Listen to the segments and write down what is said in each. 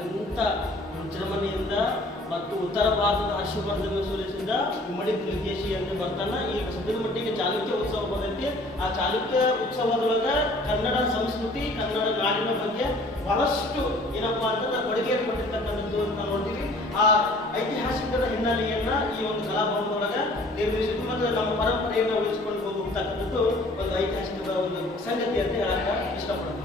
ಅತ್ಯಂತ ಜರ್ಮನಿಯಿಂದ ಮತ್ತು ಉತ್ತರ ಭಾರತದ ಹರ್ಷವರ್ಧನ ಸೋಲಿಸಿದ ಇಮ್ಮಡಿ ಪುಲಿಕೇಶಿ ಅಂತ ಬರ್ತಾನ. ಈಗ ಸದ್ಯದ ಮಟ್ಟಿಗೆ ಚಾಲುಕ್ಯ ಉತ್ಸವ ಬಂದೈತಿ. ಆ ಚಾಲುಕ್ಯ ಉತ್ಸವದೊಳಗೆ ಕನ್ನಡ ಸಂಸ್ಕೃತಿ, ಕನ್ನಡ ನಾಡಿನ ಬಗ್ಗೆ ಬಹಳಷ್ಟು ಏನಪ್ಪಾ ಅಂತಂದ್ರೆ ಕೊಡುಗೆಯನ್ನು ಕೊಟ್ಟಿರ್ತಕ್ಕಂಥದ್ದು ಅಂತ ನೋಡ್ತೀವಿ. ಆ ಐತಿಹಾಸಿಕದ ಹಿನ್ನೆಲೆಯನ್ನ ಈ ಒಂದು ಕಲಾಭವನದೊಳಗೆ ನಿರ್ಮಿಸಿದ್ದು ಮತ್ತು ನಮ್ಮ ಪರಂಪರೆಯನ್ನು ಉಳಿಸಿಕೊಂಡು ಹೋಗ್ತಕ್ಕಂಥದ್ದು ಒಂದು ಐತಿಹಾಸಿಕದ ಒಂದು ಸಂಗತಿ ಅಂತ ಹೇಳಕ ಇಷ್ಟಪಡ್ತೀನಿ.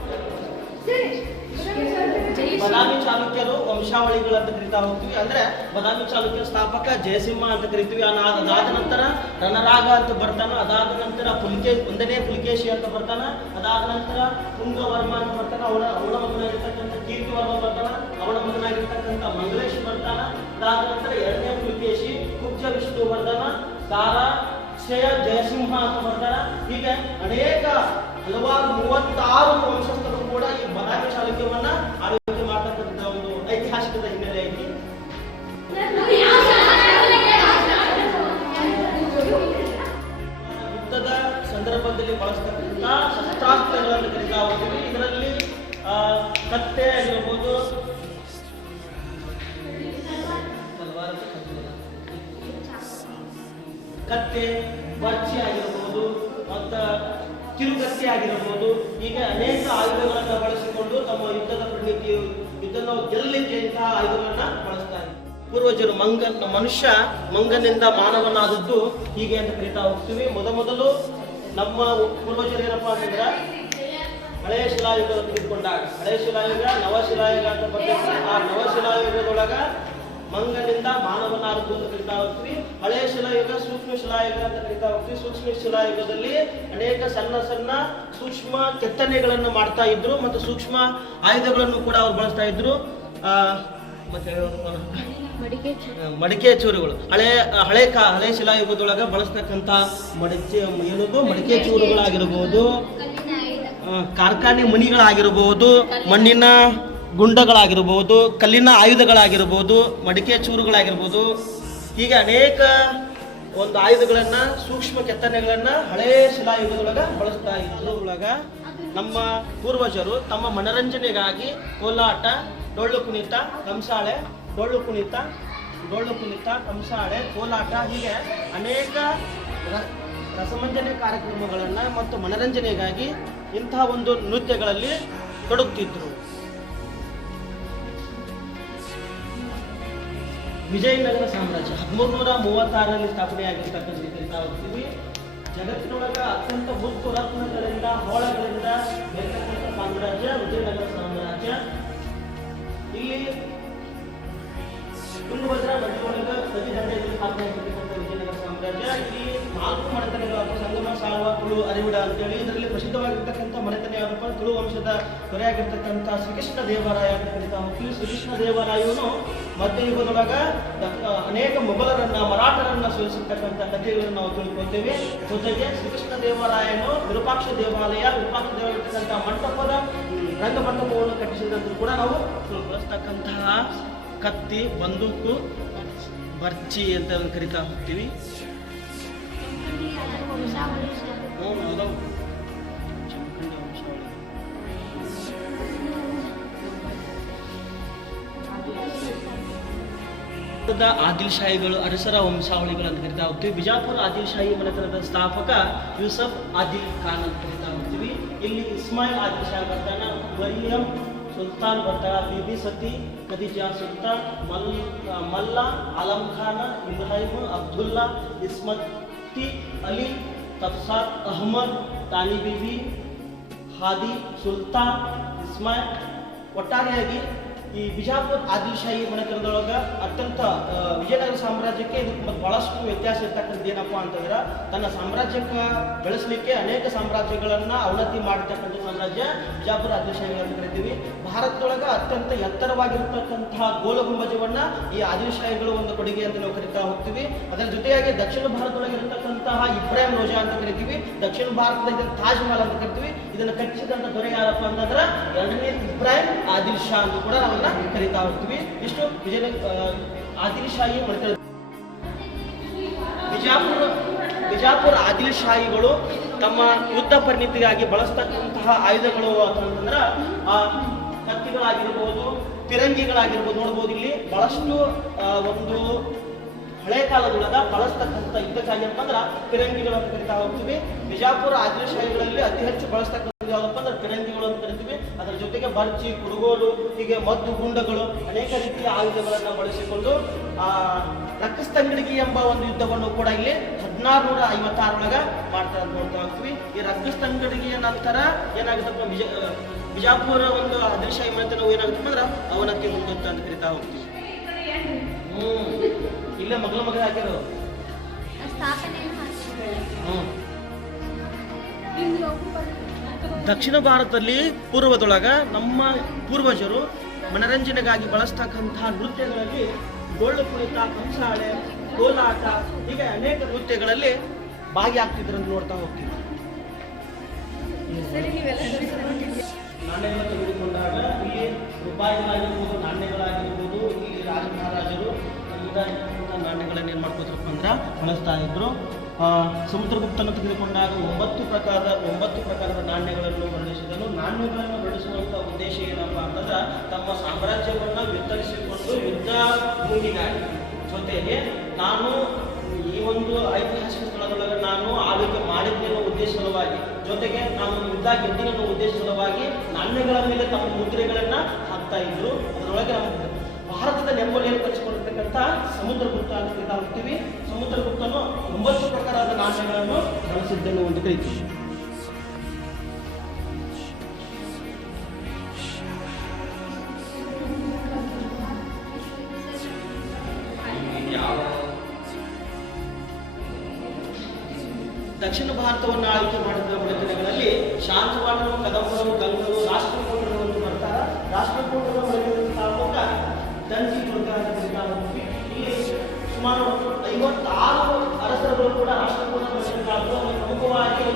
ಬದಾಮಿ ಚಾಲುಕ್ಯರು ವಂಶಾವಳಿಗಳು ಅಂತ ಕರಿತಾ ಹೋಗ್ತೀವಿ. ಅಂದ್ರೆ ಬದಾಮಿ ಚಾಲುಕ್ಯ ಸ್ಥಾಪಕ ಜಯಸಿಂಹ ಅಂತ ಕರಿತೀವಿ. ಅದಾದ ನಂತರ ರಣರಾಗ ಅಂತ ಬರ್ತಾನ. ಅದಾದ ನಂತರ ಒಂದನೇ ಪುಲಿಕೇಶಿ ಅಂತ ಬರ್ತಾನ. ಅದಾದ ನಂತರ ಪುಂಗವರ್ಮ ಅಂತ ಬರ್ತಾನ. ಅವನ ಮಗನಾಗಿರ್ತಕ್ಕಂಥ ಕೀರ್ತಿವರ್ಮ ಬರ್ತಾನ. ಅವನ ಮಗನಾಗಿರ್ತಕ್ಕಂಥ ಮಂಗಲೇಶ್ ಬರ್ತಾನ. ಅದಾದ ನಂತರ ಎರಡನೇ ಪುಲಿಕೇಶಿ ಕುಬ್ಜ ವಿಷ್ಣುವರ್ಧನ, ದಾರ ಶ್ರೇಯ ಜಯಸಿಂಹ ಅಂತ ಬರ್ತಾರ. ಹೀಗೆ ಅನೇಕ ಹಲವಾರು 36 ವಂಶಸ್ಥರು ಕೂಡ ಈ ಬದಾಮಿ ಚಾಲುಕ್ಯವನ್ನ ಆಳ್ವಿಕೆ ಮಾಡ್ತಕ್ಕಂಥ ಒಂದು ಐತಿಹಾಸಿಕದ ಹಿನ್ನೆಲೆ ಐತಿ. ಯುದ್ಧದ ಸಂದರ್ಭದಲ್ಲಿ ಬಳಸ್ತಕ್ಕಂಥ ಶಸ್ತ್ರಾಸ್ತ್ರಗಳನ್ನು ಕರೀತಾ ಹೋಗ್ತೀವಿ. ಇದರಲ್ಲಿ ಕತ್ತೆ ಆಗಿರ್ಬೋದು, ಕತ್ತೆ, ಬರ್ಚಿ ಆಗಿರಬಹುದು, ಮತ್ತು ಕಿರುಕತ್ತೆ ಆಗಿರಬಹುದು, ಹೀಗೆ ಅನೇಕ ಆಯುಧಗಳನ್ನು ಬಳಸಿಕೊಂಡು ತಮ್ಮ ಯುದ್ಧನ ಗೆಲ್ಲಲಿಕ್ಕೆ ಇಂತಹ ಆಯುಧಗಳನ್ನ ಬಳಸ್ತಾ ಇದ್ದಾರೆ. ಪೂರ್ವಜರು ಮನುಷ್ಯ ಮಂಗನಿಂದ ಮಾನವನಾದದ್ದು ಹೀಗೆ ಅಂತ ಕರೀತಾ ಹೋಗ್ತೀವಿ. ಮೊದಲು ನಮ್ಮ ಪೂರ್ವಜರು ಏನಪ್ಪಾ ಅಂತಂದ್ರೆ ಹಳೆಯ ಶಿಲಾಯುಗ ತೆಗೆದುಕೊಂಡಾಗ ಹಳೆಯ ಶಿಲಾಯುಗ, ನವಶಿಲಾಯುಗ ಅಂತ ಬರ್ತೈತಿ. ಆ ನವಶಿಲಾಯುಗದೊಳಗ ಮಂಗನಿಂದ ಮಾನವನಾದದ್ದು ಅಂತ ಕರಿತಾ ಹೋಗ್ತೀವಿ. ಹಳೆಯ ಶಿಲಾಯುಗ ಸೂಕ್ಷ್ಮ ಶಿಲಾಯುಗ ಅಂತ ಕರಿತಾ ಹೋಗ್ತೀವಿ. ಸೂಕ್ಷ್ಮ ಶಿಲಾಯುಗದಲ್ಲಿ ಅನೇಕ ಸಣ್ಣ ಸೂಕ್ಷ್ಮ ಕೆತ್ತನೆಗಳನ್ನು ಮಾಡ್ತಾ ಇದ್ರು ಮತ್ತು ಸೂಕ್ಷ್ಮ ಆಯುಧಗಳನ್ನು ಕೂಡ ಅವ್ರು ಬಳಸ್ತಾ ಇದ್ರು. ಮತ್ತೆ ಮಡಿಕೆ ಚೂರುಗಳು ಹಳೆ ಶಿಲಾಯುಗದೊಳಗ ಬಳಸ್ತಕ್ಕಂಥ ಮಡಿಕೆ ಚೂರುಗಳಾಗಿರಬಹುದು, ಕಾರ್ಖಾನೆ ಮಣಿಗಳಾಗಿರಬಹುದು, ಮಣ್ಣಿನ ಗುಂಡಗಳಾಗಿರ್ಬೋದು, ಕಲ್ಲಿನ ಆಯುಧಗಳಾಗಿರ್ಬೋದು, ಮಡಿಕೆ ಚೂರುಗಳಾಗಿರ್ಬೋದು, ಹೀಗೆ ಅನೇಕ ಒಂದು ಆಯುಧಗಳನ್ನ ಸೂಕ್ಷ್ಮ ಕೆತ್ತನೆಗಳನ್ನ ಹಳೆಯ ಶಿಲಾಯುಗದೊಳಗ ಬಳಸ್ತಾ ಇದ್ರು. ನಮ್ಮ ಪೂರ್ವಜರು ತಮ್ಮ ಮನರಂಜನೆಗಾಗಿ ಕೋಲಾಟ, ಡೊಳ್ಳು ಕುಣಿತ, ಕಂಸಾಳೆ, ಕಂಸಾಳೆ, ಕೋಲಾಟ, ಹೀಗೆ ಅನೇಕ ರಸಮಂಜನೆ ಕಾರ್ಯಕ್ರಮಗಳನ್ನ ಮತ್ತು ಮನರಂಜನೆಗಾಗಿ ಇಂತಹ ಒಂದು ನೃತ್ಯಗಳಲ್ಲಿ ತೊಡಗುತ್ತಿದ್ರು. ವಿಜಯನಗರ ಸಾಮ್ರಾಜ್ಯ 1336ರಲ್ಲಿ ಸ್ಥಾಪನೆಯಾಗಿರ್ತಕ್ಕಂಥ ಕರಿತಾ ಹೋಗ್ತೀವಿ. ಜಗತ್ತಿನೊಳಗ ಅತ್ಯಂತ ಮುತ್ತು ರತ್ನಗಳಿಂದ ಹೋಳಗಳಿಂದ ಬೆರೆತಕ್ಕಂಥ ಸಾಮ್ರಾಜ್ಯ ವಿಜಯನಗರ ಸಾಮ್ರಾಜ್ಯ. ಇಲ್ಲಿ ತುಂಗಭದ್ರಾ ನದಿಯೊಳಗ ನದಿ ದಂಡೆಯಲ್ಲಿ ಸ್ಥಾಪನೆಯಾಗಿರ್ತಕ್ಕಂಥ ವಿಜಯನಗರ ಸಾಮ್ರಾಜ್ಯ. ಇಲ್ಲಿ 4 ಮನೆತನಗಳು ಅಥವಾ ಸಂಗಮ, ಸಾಳುವ, ತುಳು, ಅರಿವಿಡ ಅಂತೇಳಿ ಇದರಲ್ಲಿ ಪ್ರಸಿದ್ಧವಾಗಿರ್ತಕ್ಕಂಥ ಮನೆತನ ಯಾವ್ದಪ್ಪ ತುಳು ವಂಶದ ದೊರೆಯಾಗಿರ್ತಕ್ಕಂಥ ಶ್ರೀಕೃಷ್ಣ ದೇವರಾಯ ಅಂತ ಕರಿತಾ ಹೋಗ್ತೀವಿ. ಶ್ರೀಕೃಷ್ಣ ದೇವರಾಯನು ಮಧ್ಯಯುಗದೊಳಗ ಅನೇಕ ಮೊಘಲರನ್ನ, ಮರಾಠರನ್ನ ಸೋಲಿಸಿರ್ತಕ್ಕಂಥ ಕಥೆಗಳನ್ನು ನಾವು ತಿಳ್ಕೊಳ್ತೇವೆ. ಜೊತೆಗೆ ಶ್ರೀಕೃಷ್ಣ ದೇವರಾಯನು ವಿರೂಪಾಕ್ಷ ದೇವಾಲಯರ್ತಕ್ಕಂಥ ಮಂಟಪದ ರಂಗಮಂಟಪವನ್ನು ಕಟ್ಟಿಸಿದಂತೂ ಕೂಡ ನಾವು ಬಳಸ್ತಕ್ಕಂತಹ ಕತ್ತಿ, ಬಂದೂಕು, ಬರ್ಚಿ ಅಂತ ಕರಿತಾ ಹೋಗ್ತೀವಿ. ಆದಿಲ್ ಶಾಹಿಗಳು ಅರಸರ ವಂಶಾವಳಿಗಳು ಅಂತ ಕರಿತಾ ಹೋಗ್ತೀವಿ. ಬಿಜಾಪುರ ಆದಿಲ್ ಶಾಹಿ ಮನೆತನದ ಸ್ಥಾಪಕ ಯೂಸಫ್ ಆದಿಲ್ ಖಾನ್ ಅಂತ ಕರಿತಾ ಹೋಗ್ತೀವಿ. ಇಲ್ಲಿ ಇಸ್ಮಾಯಿಲ್ ಆದಿಲ್ ಶಾಹಿ ಬರ್ತಾನ, ಮರಿಯಂ ಸುಲ್ತಾನ್ ಬರ್ತಾರ, ಬಿಬಿ ಸತಿ, ಖದೀಜಾ ಸುಲ್ತಾನ್, ಮಲ್ಲಾ, ಆಲಂ ಖಾನ, ಇಬ್ರಾಹಿಂ, ಅಬ್ದುಲ್ಲಾ, ಇಸ್ಮತಿ ಅಲಿ, ತಫ್ಸಾರ್ ಅಹಮದ್, ತಾನಿ ಬಿಬಿ, ಹಾದಿ ಸುಲ್ತಾನ್, ಇಸ್ಮಾಯಿಲ್. ಒಟ್ಟಾರೆಯಾಗಿ ಈ ಬಿಜಾಪುರ ಆದಿಲ್ ಶಾಹಿ ಮನೆತನದೊಳಗ ಅತ್ಯಂತ ವಿಜಯನಗರ ಸಾಮ್ರಾಜ್ಯಕ್ಕೆ ಇದಕ್ಕೆ ಬಹಳಷ್ಟು ವ್ಯತ್ಯಾಸ ಇರ್ತಕ್ಕಂಥದ್ದು ಏನಪ್ಪಾ ಅಂತಂದ್ರೆ ತನ್ನ ಸಾಮ್ರಾಜ್ಯಕ್ಕೆ ಬೆಳೆಸಲಿಕ್ಕೆ ಅನೇಕ ಸಾಮ್ರಾಜ್ಯಗಳನ್ನ ಅವನತಿ ಮಾಡಿರ್ತಕ್ಕಂಥ ಸಾಮ್ರಾಜ್ಯ ಬಿಜಾಪುರ ಆದಿಲ್ ಶಾಹಿ ಅಂತ ಕರಿತೀವಿ. ಭಾರತದೊಳಗ ಅತ್ಯಂತ ಎತ್ತರವಾಗಿರ್ತಕ್ಕಂತಹ ಗೋಲ ಗುಂಬಜವನ್ನ ಈ ಆದಿಲ್ ಶಾಹಿಗಳು ಒಂದು ಕೊಡುಗೆ ಅಂತ ನಾವು ಕರಿತಾ ಹೋಗ್ತೀವಿ. ಅದರ ಜೊತೆಯಾಗಿ ದಕ್ಷಿಣ ಭಾರತದೊಳಗೆ ಇರತಕ್ಕಂತಹ ಇಬ್ರಾಹಿಂ ರೋಜಾ ಅಂತ ಕರಿತೀವಿ. ದಕ್ಷಿಣ ಭಾರತದ ಇದನ್ನು ತಾಜ್ ಮಹಲ್ ಅಂತ ಕರಿತೀವಿ. ಇದನ್ನು ಕಟ್ಟಿಸಿದಂತ ದೊರೆ ಯಾರಪ್ಪ ಅಂತಂದ್ರೆ 2ನೇ ಇಬ್ರಾಹಿಂ ಆದಿಲ್ ಶಾ ಅಂತ ಕೂಡ ನಾವೆಲ್ಲ ಕರಿತಾ ಹೋಗ್ತೀವಿ. ಇಷ್ಟು ಆದಿಲ್ ಶಾಹಿ ಮಾಡ್ತಾರೆ. ಬಿಜಾಪುರ ಆದಿಲ್ ಶಾಹಿಗಳು ತಮ್ಮ ಯುದ್ಧ ಪರಿಣಿತಿಗಾಗಿ ಬಳಸ್ತಕ್ಕಂತಹ ಆಯುಧಗಳು ಅಂತಂದ್ರೆ ಕತ್ತಿಗಳಾಗಿರ್ಬೋದು, ಪಿರಂಗಿಗಳಾಗಿರ್ಬೋದು. ನೋಡ್ಬೋದು ಇಲ್ಲಿ ಬಹಳಷ್ಟು ಒಂದು ಹಳೆ ಕಾಲದೊಳಗ ಬಳಸ್ತಕ್ಕಂಥ ಯುದ್ಧಕ್ಕಾಗಿ ಅಂತಂದ್ರೆ ಪಿರಂಗಿಗಳು ಅಂತ ಕರಿತಾ ಹೋಗ್ತೀವಿ. ಬಿಜಾಪುರ ಆದಿಲಶಾಹಿಗಳಲ್ಲಿ ಅತಿ ಹೆಚ್ಚು ಬಳಸ್ತಕ್ಕಂಥ ಯಾವಪ್ಪ ಅಂದ್ರೆ ಪಿರಂಗಿಗಳು ಅಂತ ಕರಿತೀವಿ. ಅದರ ಜೊತೆಗೆ ಬರ್ಚಿ, ಕುಡುಗೋಲು, ಹೀಗೆ ಮದ್ದು ಗುಂಡಗಳು, ಅನೇಕ ರೀತಿಯ ಆಯುಧಗಳನ್ನು ಬಳಸಿಕೊಂಡು ರಕ್ಕಸ್ತಂಗಡಿಗೆ ಎಂಬ ಒಂದು ಯುದ್ಧವನ್ನು ಕೂಡ ಇಲ್ಲಿ 1656 ಮಾಡ್ತಾ ನೋಡ್ತಾ ಹೋಗ್ತೀವಿ. ಈ ರಕ್ಕಸ್ತಂಗಡಿಗೆಯ ನಂತರ ಏನಾಗುತ್ತಪ್ಪ, ಬಿಜಾಪುರ ಒಂದು ಆದಿಲಶಾಹಿ ಮನೆತನವು ಏನಾಗುತ್ತೆ ಅಂದ್ರೆ ಅವನತಿ ಹೊಂದುತ್ತೆ ಅಂತ ಕರಿತಾ ಹೋಗ್ತೀವಿ. ಇಲ್ಲೇ ಮಗಳ ಹಾಕಿರೋ. ದಕ್ಷಿಣ ಭಾರತದಲ್ಲಿ ಪೂರ್ವದೊಳಗ ನಮ್ಮ ಪೂರ್ವಜರು ಮನರಂಜನೆಗಾಗಿ ಬಳಸ್ತಕ್ಕಂತಹ ನೃತ್ಯಗಳಲ್ಲಿ ಡೊಳ್ಳು ಕುಣಿತ, ಕಂಸಾಳೆ, ಕೋಲಾಟ ಹೀಗೆ ಅನೇಕ ನೃತ್ಯಗಳಲ್ಲಿ ಭಾಗಿಯಾಗ್ತಿದ್ರು ಅಂತ ನೋಡ್ತಾ ಹೋಗ್ತೀವಿ. ನಾಣ್ಯಗಳನ್ನು ತೆಗೆದುಕೊಂಡಾಗ ಇಲ್ಲಿ ರೂಪಾಯಿಗಳಾಗಿರ್ಬೋದು, ನಾಣ್ಯಗಳಾಗಿರ್ಬೋದು, ಇಲ್ಲಿ ರಾಜ ಮಹಾರಾಜರು ನಾಣ್ಯಗಳನ್ನು ಏನ್ ಮಾಡ್ಕೋತಾರಪ್ಪ ಅಂದ್ರೆ ಬಳಸ್ತಾ ಇದ್ರು. ಸಮುದ್ರಗುಪ್ತನ ತೆಗೆದುಕೊಂಡಾಗ 9 ಪ್ರಕಾರದ ನಾಣ್ಯಗಳನ್ನು ಹೊರಡಿಸಿದನು. ನಾಣ್ಯಗಳನ್ನು ಹೊರಡಿಸುವಂತ ಉದ್ದೇಶ ಏನಪ್ಪಾ ಅಂತಂದ್ರೆ ತಮ್ಮ ಸಾಮ್ರಾಜ್ಯವನ್ನು ವಿಸ್ತರಿಸಿಕೊಂಡು ಯುದ್ಧ ಭೂಮಿಗಾಗಿ ಜೊತೆಗೆ ನಾನು ಈ ಒಂದು ಐತಿಹಾಸಿಕ ಸ್ಥಳದೊಳಗೆ ನಾನು ಆಳ್ವಿಕೆ ಮಾಡಿದ್ದೆ ಅನ್ನೋ ಉದ್ದೇಶ ಸಲುವಾಗಿ, ಜೊತೆಗೆ ನಾನು ಯುದ್ಧ ಗೆದ್ದಿನ ಅನ್ನೋ ಉದ್ದೇಶ ಸಲುವಾಗಿ ನಾಣ್ಯಗಳ ಮೇಲೆ ತಮ್ಮ ಮುದ್ರೆಗಳನ್ನ ಹಾಕ್ತಾ ಇದ್ರು. ಅದರೊಳಗೆ ನಮ್ಮ ಭಾರತದ ನೆಮ್ಮದಿಯನ್ನು ಕಲಿಸಿಕೊಂಡಿರ್ತಕ್ಕಂಥ ಸಮುದ್ರಗುಪ್ತ ಅಂತ ಕರಿತಾ ಹೋಗ್ತೀವಿ. ಸಮುದ್ರಗುಪ್ತನು 9 ಪ್ರಕಾರದ ನಾಣ್ಯಗಳನ್ನು ಬಳಸಿದ್ದನ್ನು ಒಂದು ಕರಿತೀವಿ. ದಕ್ಷಿಣ ಭಾರತವನ್ನು ಆಳ್ವಿಕೆ ಮಾಡಿದ ಮನೆತನಗಳಲ್ಲಿ ಶಾಂತವಾಡರು, ಕದಂಬರು, ಗಂಗರು, ರಾಷ್ಟ್ರಕೂಟರು ಅಂತ ಬರ್ತಾರ. ರಾಷ್ಟ್ರಕೂಟರ ಮನೆತನದ ದಂಜಿ ದುರ್ಗ ಅಂತ ಕರಿತಾ ಹೋಗ್ತೀವಿ. ಇಲ್ಲಿ ಸುಮಾರು 56 ಅರಸರುಗಳು ಕೂಡ ರಾಷ್ಟ್ರಕೂಟರ ಮನೆತನದ ಪ್ರಮುಖವಾಗಿ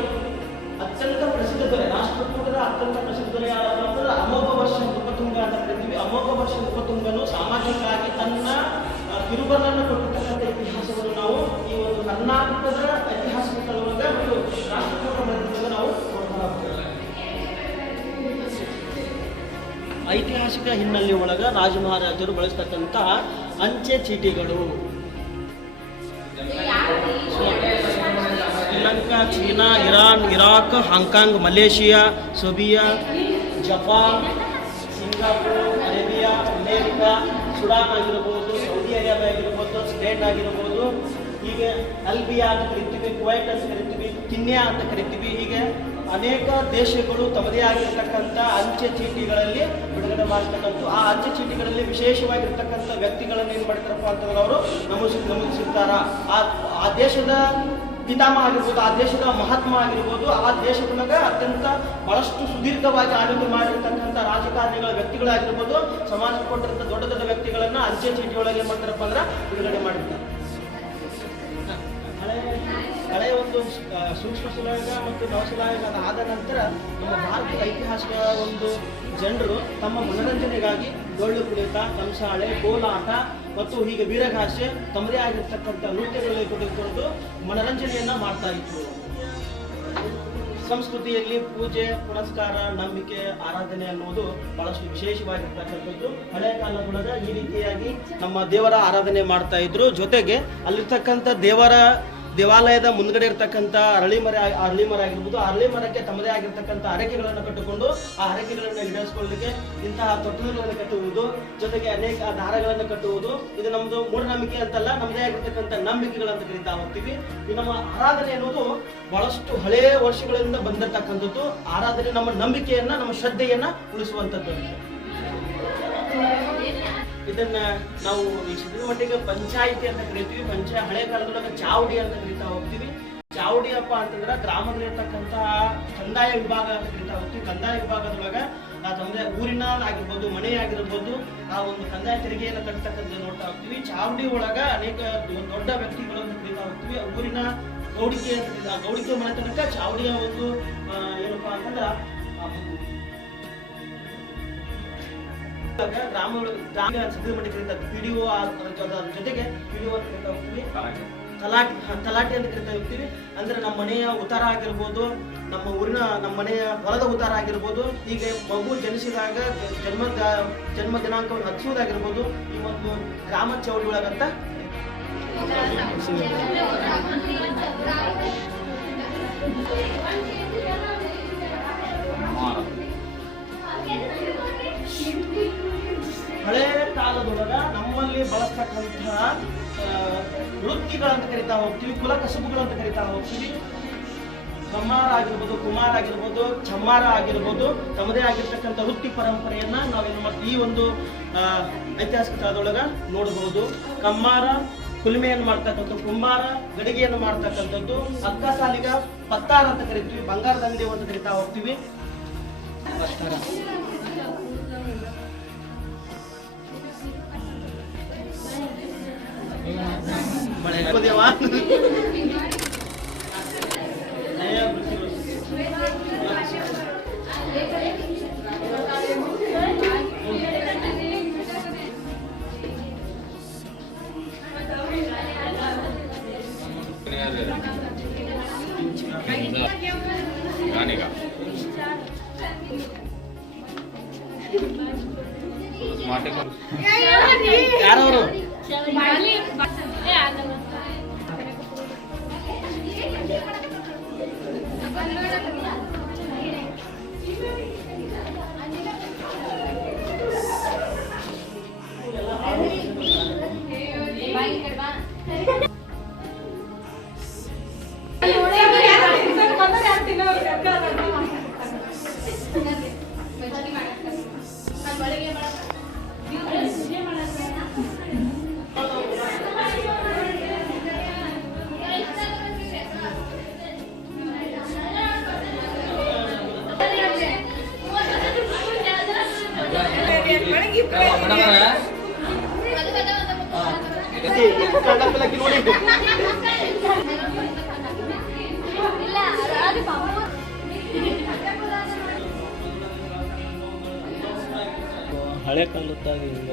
ಅತ್ಯಂತ ಪ್ರಸಿದ್ಧ ದೊರೆ, ರಾಷ್ಟ್ರಕೂಟದ ಅತ್ಯಂತ ಪ್ರಸಿದ್ಧ ದೊರೆ ಯಾರಪ್ಪ ಅಂತಂದ್ರೆ ಅಮೋಘ ವರ್ಷ ನೃಪತುಂಗ ಅಂತ ಕರಿತೀವಿ. ಅಮೋಘ ವರ್ಷ ನೃಪತುಂಗನು ಸಾಮಾಜಿಕವಾಗಿ ತನ್ನ ಕಿರುಬರನ್ನು ಕೊಟ್ಟಿರ್ತಕ್ಕಂಥ ಇತಿಹಾಸವನ್ನು ನಾವು ಈ ಒಂದು ಕರ್ನಾಟಕದ ಐತಿಹಾಸಿಕ ಸ್ಥಳವೊಳಗೆ ಮತ್ತು ರಾಷ್ಟ್ರಕೂಟ ಮನೆತನದ ನಾವು ನೋಡ್ತಾ ಹೋಗ್ತೇವೆ. ಐತಿಹಾಸಿಕ ಹಿನ್ನೆಲೆ ಒಳಗ ರಾಜ ಮಹಾರಾಜರು ಬಳಸ್ತಕ್ಕಂತಹ ಅಂಚೆ ಚೀಟಿಗಳು Sri Lanka, China, Iran, Iraq, Hong Kong, Malaysia, ಸೊಬಿಯಾ, Japan, Singapore, Arabia, America, Sudan ಆಗಿರಬಹುದು, ಸೌದಿ ಅರೇಬಿಯಾ ಆಗಿರ್ಬೋದು, ಸ್ಪೇನ್ ಆಗಿರಬಹುದು, ಹೀಗೆ ಅಲ್ಬಿಯಾ ಅಂತ ಕರಿತೀವಿ, ಕುವೈಟ್ ಅಂತ ಕರಿತೀವಿ, ಕಿನ್ಯಾ ಅಂತ ಕರಿತೀವಿ. ಹೀಗೆ ಅನೇಕ ದೇಶಗಳು ತಮ್ಮದೇ ಆಗಿರ್ತಕ್ಕಂಥ ಅಂಚೆ ಚೀಟಿಗಳಲ್ಲಿ ಬಿಡುಗಡೆ ಮಾಡಿರ್ತಕ್ಕಂಥ ಆ ಅಂಚೆ ಚೀಟಿಗಳಲ್ಲಿ ವಿಶೇಷವಾಗಿರ್ತಕ್ಕಂಥ ವ್ಯಕ್ತಿಗಳನ್ನು ಏನು ಮಾಡ್ತಾರಪ್ಪ ಅಂತಂದ್ರೆ ಅವರು ನಮೂದಿಸಿರ್ತಾರ. ಆ ದೇಶದ ಪಿತಾಮಹ ಆಗಿರ್ಬೋದು, ಆ ದೇಶದ ಮಹಾತ್ಮ ಆಗಿರ್ಬೋದು, ಆ ದೇಶದೊಳಗ ಅತ್ಯಂತ ಬಹಳಷ್ಟು ಸುದೀರ್ಘವಾಗಿ ಆಳ್ವಿಕೆ ಮಾಡಿರ್ತಕ್ಕಂಥ ರಾಜಕಾರಣಿಗಳ ವ್ಯಕ್ತಿಗಳಾಗಿರ್ಬೋದು, ಸಮಾಜಕ್ಕೆ ಕೊಟ್ಟಿರಂಥ ದೊಡ್ಡ ದೊಡ್ಡ ವ್ಯಕ್ತಿಗಳನ್ನ ಅಂಚೆ ಚೀಟಿ ಒಳಗೆ ಏನು ಮಾಡ್ತಾರಪ್ಪ ಅಂದ್ರೆ ಬಿಡುಗಡೆ ಮಾಡಿರ್ತಾರೆ. ಹಳೆಯ ಒಂದು ಸೂಕ್ಷ್ಮ ಶಿಲಾಯುಗ ಮತ್ತು ನವಶಿಲಾಯುಗ ಆದ ನಂತರ ನಮ್ಮ ಭಾರತದ ಐತಿಹಾಸಿಕ ಒಂದು ಜನರು ತಮ್ಮ ಮನರಂಜನೆಗಾಗಿ ಡೊಳ್ಳು ಕುಣಿತ, ಕಂಸಾಳೆ, ಕೋಲಾಟ ಮತ್ತು ಹೀಗೆ ವೀರಗಾಸೆ ತಮ್ಮದೇ ಆಗಿರ್ತಕ್ಕಂಥ ನೃತ್ಯಗಳಲ್ಲಿ ತೊಡಗಿಕೊಂಡು ಮನರಂಜನೆಯನ್ನ ಮಾಡ್ತಾ ಇದ್ರು. ಸಂಸ್ಕೃತಿಯಲ್ಲಿ ಪೂಜೆ, ಪುನಸ್ಕಾರ, ನಂಬಿಕೆ, ಆರಾಧನೆ ಅನ್ನೋದು ಬಹಳಷ್ಟು ವಿಶೇಷವಾಗಿರ್ತಕ್ಕಂಥದ್ದು. ಹಳೆಯ ಕಾಲದೊಳಗ ಈ ರೀತಿಯಾಗಿ ನಮ್ಮ ದೇವರ ಆರಾಧನೆ ಮಾಡ್ತಾ ಇದ್ರು. ಜೊತೆಗೆ ಅಲ್ಲಿರ್ತಕ್ಕಂಥ ದೇವಾಲಯದ ಮುಂದ್ಗಡೆ ಇರ್ತಕ್ಕಂಥ ಅರಳಿ ಮರ ಆಗಿರ್ಬೋದು, ಅರಳಿ ಮರಕ್ಕೆ ತಮ್ಮದೇ ಆಗಿರ್ತಕ್ಕಂಥ ಹರಕೆಗಳನ್ನು ಕಟ್ಟಿಕೊಂಡು ಆ ಹರಕೆಗಳನ್ನು ಈಡೇರಿಸಿಕೊಳ್ಳಲಿಕ್ಕೆ ಇಂತಹ ತೊಟ್ಟಿಲುಗಳನ್ನು ಕಟ್ಟುವುದು, ಜೊತೆಗೆ ಅನೇಕ ದಾರಗಳನ್ನು ಕಟ್ಟುವುದು, ಇದು ನಮ್ದು ಮೂಢನಂಬಿಕೆ ಅಂತಲ್ಲ, ನಮ್ಮದೇ ಆಗಿರ್ತಕ್ಕಂಥ ನಂಬಿಕೆಗಳಂತ ಕರಿತಾ ಹೋಗ್ತೀವಿ. ಈ ನಮ್ಮ ಆರಾಧನೆ ಅನ್ನೋದು ಬಹಳಷ್ಟು ಹಳೆಯ ವರ್ಷಗಳಿಂದ ಬಂದಿರತಕ್ಕಂಥದ್ದು. ಆರಾಧನೆ ನಮ್ಮ ನಂಬಿಕೆಯನ್ನ, ನಮ್ಮ ಶ್ರದ್ಧೆಯನ್ನ ಉಳಿಸುವಂಥದ್ದು. ಇದನ್ನ ನಾವು ಈ ಮಟ್ಟಿಗೆ ಪಂಚಾಯಿತಿ ಅಂತ ಕರಿತೀವಿ. ಹಳೆ ಕಾಲದೊಳಗೆ ಚಾವಡಿ ಅಂತ ಕರಿತಾ ಹೋಗ್ತೀವಿ. ಚಾವಡಿ ಅಪ್ಪ ಅಂತಂದ್ರೆ ಗ್ರಾಮದಲ್ಲಿರ್ತಕ್ಕಂಥ ಕಂದಾಯ ವಿಭಾಗ ಅಂತ ಕರಿತಾ ಹೋಗ್ತೀವಿ. ಕಂದಾಯ ವಿಭಾಗದೊಳಗ ತಮ್ಮದೇ ಊರಿನ ಆಗಿರ್ಬೋದು, ಮನೆ ಆಗಿರ್ಬೋದು, ಆ ಒಂದು ಕಂದಾಯ ತೆರಿಗೆಯನ್ನು ಕಟ್ಟತಕ್ಕಂಥ ನೋಡ್ತಾ ಹೋಗ್ತೀವಿ. ಚಾವಡಿ ಒಳಗ ಅನೇಕ ದೊಡ್ಡ ವ್ಯಕ್ತಿಗಳನ್ನು ಕರಿತಾ ಹೋಗ್ತೀವಿ. ಊರಿನ ಗೌಡಿಕೆ ಅಂತ ಗೌಡಿಕೆ ಮನೆತನಕ ಚಾವಡಿಯ ಒಂದು ಏನಪ್ಪಾ ಅಂತಂದ್ರ ಗ್ರಾಮ ಸಿದ್ಧಮಂಡಿ ಕರೀತಾರೆ. PDO ಜೊತೆಗೆ PDO ಅಂತ ಕರಿತಾ ಹೋಗ್ತೀವಿ. ತಲಾಟಿ ಅಂತ ಕರಿತಾ ಹೋಗ್ತೀವಿ. ಅಂದ್ರೆ ನಮ್ಮ ಮನೆಯ ಉತ್ತಾರ ಆಗಿರ್ಬೋದು, ನಮ್ಮ ಮನೆಯ ಹೊಲದ ಉತ್ತಾರ ಆಗಿರ್ಬೋದು, ಹೀಗೆ ಮಗು ಜನಿಸಿದಾಗ ಜನ್ಮ ದಿನಾಂಕವನ್ನು ಹಚ್ಚುವುದಾಗಿರ್ಬೋದು, ಈ ಒಂದು ಗ್ರಾಮ ಚೌಳಿ ಒಳಗಂತ ಹಳೆ ಕಾಲದೊಳಗ ನಮ್ಮಲ್ಲಿ ಬಳಸ್ತಕ್ಕಂತಹ ವೃತ್ತಿಗಳಂತ ಕರಿತಾ ಹೋಗ್ತೀವಿ, ಕುಲ ಕಸುಬುಗಳಂತ ಕರಿತಾ ಹೋಗ್ತೀವಿ. ಕಮ್ಮಾರ ಆಗಿರ್ಬೋದು, ಕುಮಾರ ಆಗಿರ್ಬೋದು, ಚಮ್ಮಾರ ಆಗಿರ್ಬೋದು, ತಮ್ಮದೇ ಆಗಿರ್ತಕ್ಕಂಥ ವೃತ್ತಿ ಪರಂಪರೆಯನ್ನ ನಾವೇನು ಮಾಡ್ತೀವಿ ಈ ಒಂದು ಐತಿಹಾಸಿಕ ಸ್ಥಳದೊಳಗ ನೋಡಬಹುದು. ಕಮ್ಮಾರ ಕುಲುಮೆಯನ್ನು ಮಾಡ್ತಕ್ಕಂಥ, ಕುಂಬಾರ ಗಡಿಗೆಯನ್ನು ಮಾಡ್ತಕ್ಕಂಥದ್ದು, ಅಕ್ಕ ಸಾಲಿಗ ಪತ್ತಾರ ಅಂತ ಕರಿತೀವಿ, ಬಂಗಾರದ ಅಂಗಡಿ ಅಂತ ಕರಿತಾ ಹೋಗ್ತೀವಿ. ಪತ್ತಾರ ಯಾರವರು ಹಳೆ ಕಾಲದಾಗ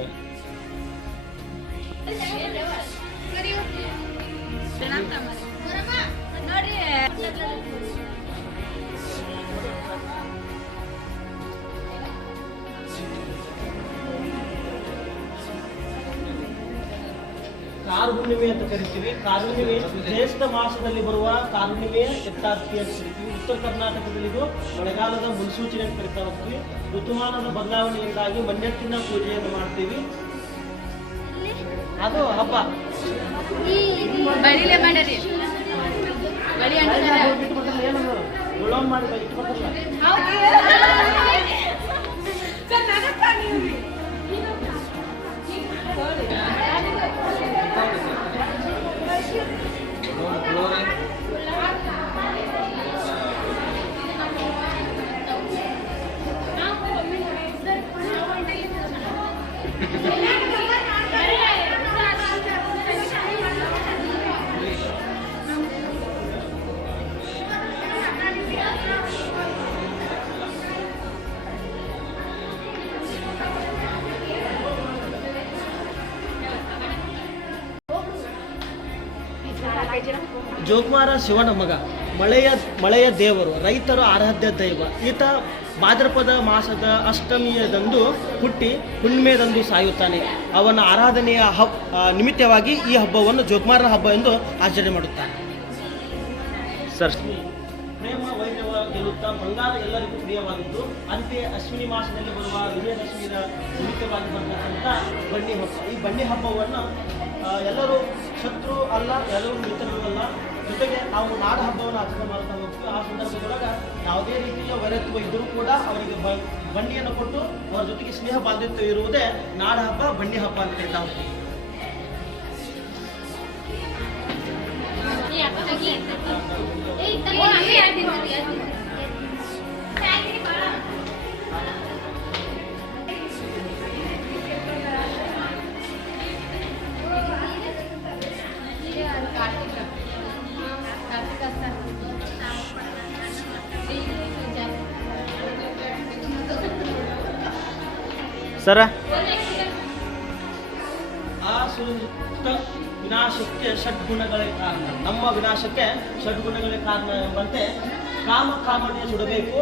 ಕಾರುಹುಣ್ಣಿಮೆ ಅಂತ ಕರಿತೀವಿ. ಕಾರುಹುಣ್ಣಿಮೆ ಜ್ಯೇಷ್ಠ ಮಾಸದಲ್ಲಿ ಬರುವ ಕಾರುಹುಣ್ಣಿಮೆ ಯಥಾರ್ಥಿ ಅಂತ ಕರಿತೀವಿ. ಉತ್ತರ ಕರ್ನಾಟಕದಲ್ಲಿ ಇದು ಮಳೆಗಾಲದ ಮುನ್ಸೂಚನೆ ಅಂತ ಕರಿತಾ ಹೋಗ್ತೀವಿ. ಋತುಮಾನದ ಬದಲಾವಣೆಯಿಂದಾಗಿ ಮಣ್ಣೆತ್ತಿನ ಪೂಜೆಯನ್ನು ಮಾಡ್ತೀವಿ. ಅದು ಹಬ್ಬ ಮಾಡಿ ಜೋಕುಮಾರ ಶಿವನ ಮಗ, ಮಳೆಯ ದೇವರು, ರೈತರ ಆರಾಧ್ಯ ದೈವ. ಈತ ಭಾದ್ರಪದ ಮಾಸದ ಅಷ್ಟಮಿಯದಂದು ಹುಟ್ಟಿ ಹುಣ್ಣಿಮೆದಂದು ಸಾಯುತ್ತಾನೆ. ಅವನ ಆರಾಧನೆಯ ನಿಮಿತ್ತವಾಗಿ ಈ ಹಬ್ಬವನ್ನು ಜೋಕುಮಾರನ ಹಬ್ಬ ಎಂದು ಆಚರಣೆ ಮಾಡುತ್ತಾನೆ. ಸರ್, ಪ್ರೇಮ ವೈದ್ಯವ ಗೆಲ್ಲುತ್ತಾ ಬಂಗಾರ ಎಲ್ಲರಿಗೂ ಪ್ರಿಯವಾಗಿದ್ದು, ಅಂತೆಯೇ ಅಶ್ವಿನಿ ಮಾಸದಲ್ಲಿ ಬರುವ ವಿಜಯದಶಮಿಯ ನಿಮಿತ್ತವಾಗಿ ಬರ್ತಕ್ಕಂಥ ಬನ್ನಿ ಹಬ್ಬ. ಈ ಬನ್ನಿ ಹಬ್ಬವನ್ನು ಎಲ್ಲರೂ ಶತ್ರು ಅಲ್ಲ, ಎಲ್ಲರೂ ಮಿತ್ರರು ಅಲ್ಲ, ಜೊತೆಗೆ ನಾವು ನಾಡ ಹಬ್ಬವನ್ನು ಆಚರಣೆ ಮಾಡ್ತಾ ಹೋಗ್ತೀವಿ. ಆ ಸಂದರ್ಭದೊಳಗೆ ಯಾವುದೇ ರೀತಿಯ ವೈರತ್ವ ಇದ್ದರೂ ಕೂಡ ಅವರಿಗೆ ಬನ್ನಿಯನ್ನು ಕೊಟ್ಟು ಅವರ ಜೊತೆಗೆ ಸ್ನೇಹ ಬಾಂಧವ್ಯ ಇರುವುದೇ ನಾಡ ಹಬ್ಬ, ಬನ್ನಿ ಹಬ್ಬ ಅಂತ ಹೇಳ್ತಾ ಹೋಗ್ತೀವಿ. ಸರ, ಆ ಸುತ್ತ ವಿನಾಶಕ್ಕೆ ಷಡ್ಗುಣಗಳೇ ಕಾರಣ. ನಮ್ಮ ವಿನಾಶಕ್ಕೆ ಷಡ್ಗುಣಗಳೇ ಕಾರಣ ಎಂಬಂತೆ ಕಾಮನೆ ಸುಡಬೇಕು,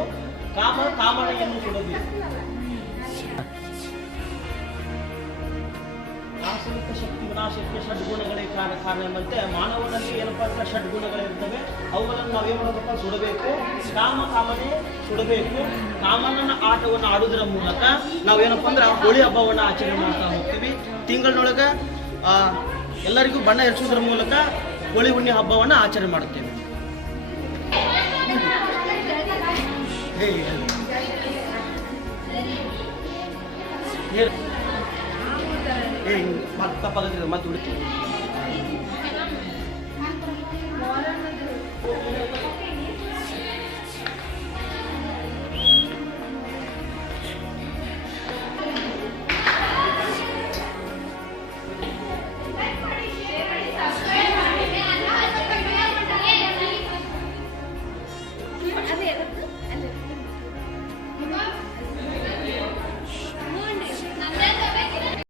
ಕಾಮನೆಯನ್ನು ಸುಡಬೇಕು. ನಾಶರೂಪ ಶಕ್ತಿ ವಿನಾಶಕ್ಕೆ ಷಡ್ಗುಣಗಳೇ ಕಾರಣ ಎಂಬಂತೆ ಮಾನವನಲ್ಲಿ ಏನಪ್ಪ ಅಂದ್ರೆ ಷಡ್ಗುಣಗಳಿರ್ತವೆ. ಅವುಗಳನ್ನು ನಾವೇನು ಮಾಡಬೇಕಪ್ಪ? ಸುಡಬೇಕು. ಕಾಮನೆ ಸುಡಬೇಕು. ಕಾಮನನ ಆಟವನ್ನು ಆಡುವುದರ ಮೂಲಕ ನಾವೇನಪ್ಪ ಅಂದ್ರೆ ಹೋಳಿ ಹಬ್ಬವನ್ನು ಆಚರಣೆ ಮಾಡ್ತಾ ಹೋಗ್ತೀವಿ. ತಿಂಗಳಿನೊಳಗೆ ಎಲ್ಲರಿಗೂ ಬಣ್ಣ ಎರಚುವುದರ ಮೂಲಕ ಹೋಳಿ ಹುಣ್ಣಿ ಹಬ್ಬವನ್ನು ಆಚರಣೆ ಮಾಡುತ್ತೇವೆ. ತಪ್ಪಾಗುತ್ತೆ ಮತ್ತೆ